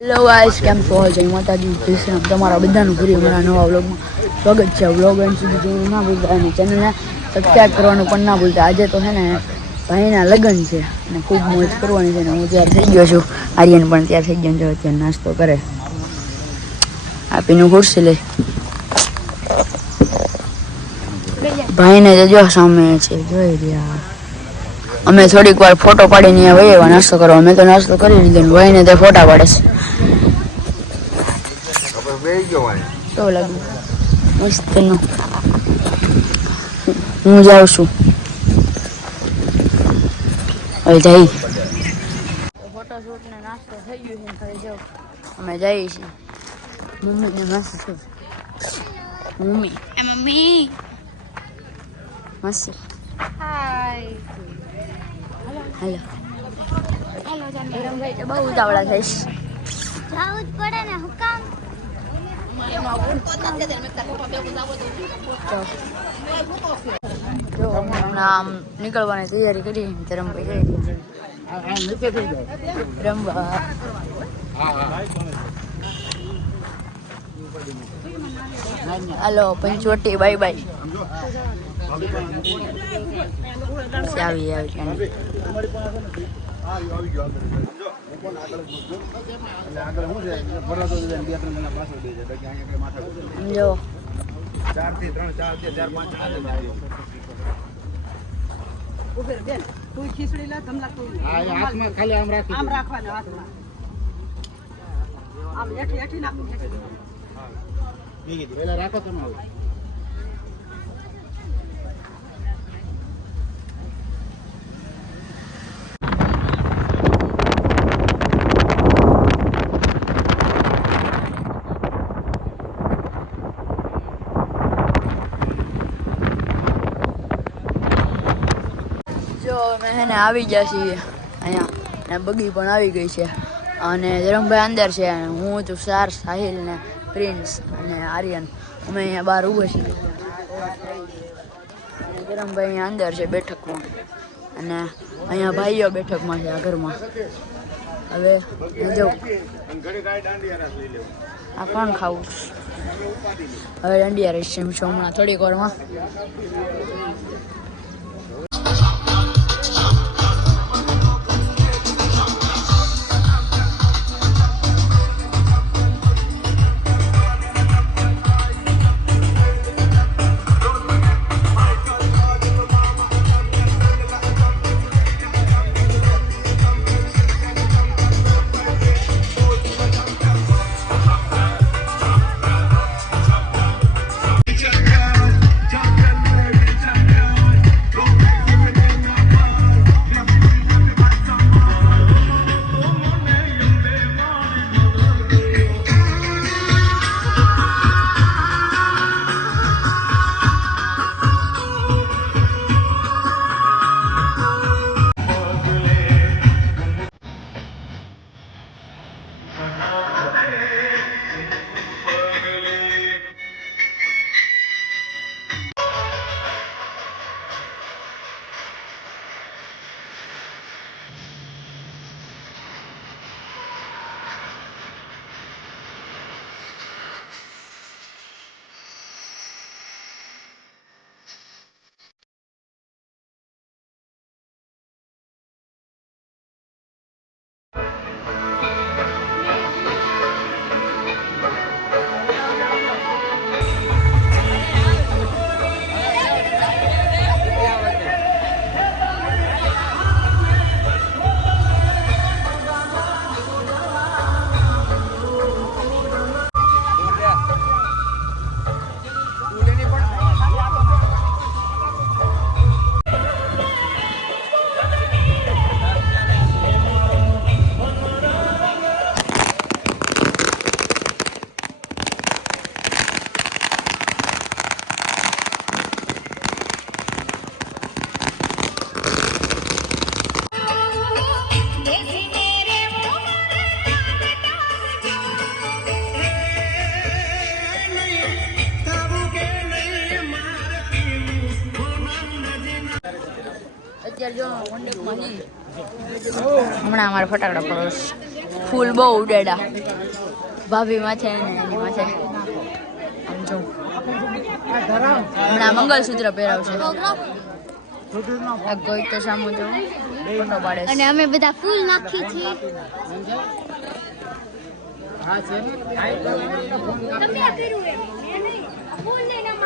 Hello guys, કેમ છો? જય માતાજી, કૃષ્ણ તમારા બધાનું ફરી મારા નવા વ્લોગમાં સ્વાગત છે. વ્લોગ એન્ડ સુધી જોવાનું ના ભૂલતા અને ચેનલને સબસ્ક્રાઈબ કરવાનું પણ ના ભૂલતા. આજે તો છે ને ભાઈના લગ્ન છે અને ખૂબ મોજ કરવાની છે ને હું તૈયાર થઈ ગયો છું. આર્યન પણ તૈયાર થઈ ગયો છે. અત્યારે નાસ્તો કરે આપીનું ખુરશી લે ભાઈને જો સામે છે જોઈ રહ્યા. અમે થોડીક વાર ફોટો પાડીને વહીએ નાસ્તો કરવા. અમે તો નાસ્તો કરી લીધો ને ભાઈને તે ફોટા પાડે છે. કેવું લાગ્યું? મસ્તનું. હું જાઉં છું હવે જઈ ફોટોશૂટ ને નાસ્તો થઈ ગયો છે. હવે જાઉં અમે જઈએ છીએ. મમ્મીને નાસ્તો મમ્મી મસ્ત. હાય હેલો ભાઈ તો બહુ ઉતાવળા થઈશ. જાવું જ પડે ને. હું કામ આમ નીકળવાની તૈયારી કરી ધરમભાઈ રમવા. હાલો પંચવટી, બાય બાય. આવી જો 4 થી 3 4 થી 4 5 બેન કોઈ ખીચડી લા ધમલા કોઈ હાથમાં ખાલી આમ રાખી આમ રાખવાનો હાથમાં આમ એઠી નાખો ઠીક પેલા રાખો તમે. અમે હે ને આવી ગયા છીએ અહીંયા ને બગી પણ આવી ગઈ છે અને ધરમભાઈ અંદર છે. હું તુષાર, સાહિલ ને પ્રિન્સ અને આર્યન અમે અહીંયા બહાર ઊભા છીએ. ધરમભાઈ અહીંયા અંદર છે બેઠકમાં અને અહીંયા ભાઈઓ બેઠકમાં છે આ ઘરમાં. હવે જવું આ કોણ ખાવું. હવે દાંડિયા રહીશ હમણાં થોડીક વારમાં. અત્યારે જો મંડપમાં હમણાં અમારે ફટાકડા પડોશ ફૂલ બહુ ઉડેડા ભાભી માથે ને એની માથે આમ જો હમણાં મંગલસૂત્ર પહેરાવશે આ ગઈ તો સામુ જો ફોટો પાડે છે. અને અમે બધા ફૂલ નાખી છીએ તમે આ કર્યું એમ મેં નહીં ફૂલ લઈને આમ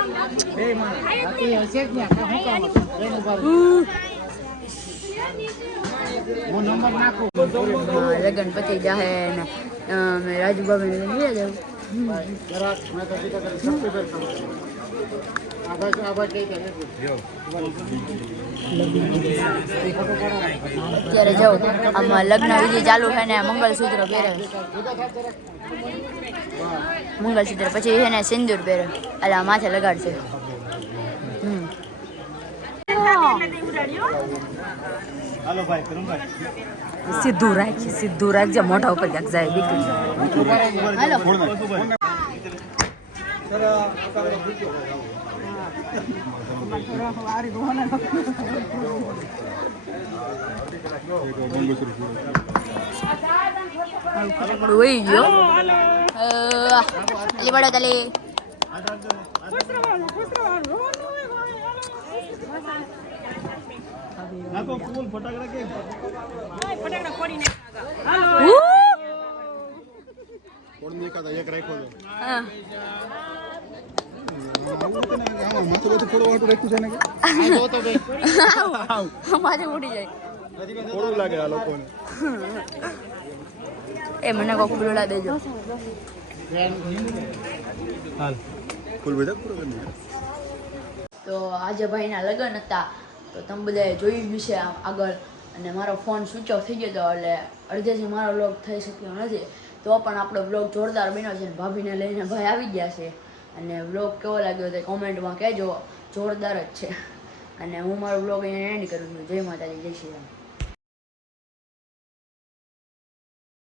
લગન પતિ જાહે ને મેં રાજુભાઈ લઈ જાઉં અત્યારે જાઉં આમાં લગ્ન વિધિ ચાલુ છે ને મંગલસૂત્ર પહેરે મંગલસૂત્ર પછી છે ને સિંદૂર પહેરે એટલે આ માથે લગાડશે સીધું રાખજે મોઢા ઉપર ક્યાંક જાય દીકરી હાલો વહી ગયો અલી બડો તલી માથે ઉડી જાય એ મને કોક ફૂલડા દેજો તો આજે ભાઈના લગ્ન હતા તો તમે બધાએ જોયું બી છે આગળ અને મારો ફોન સ્વિચ ઓફ થઈ ગયો હતો એટલે અડધેથી મારો વ્લોગ થઈ શક્યો નથી તો પણ આપણો વ્લોગ જોરદાર બન્યો છે ભાભીને લઈને ભાઈ આવી ગયા છે અને વ્લોગ કેવો લાગ્યો તે કોમેન્ટમાં કહેજો જોરદાર જ છે અને હું મારો વ્લોગ અહીંયા એન્ડ કરું છું જય માતાજી જય શ્રી રામ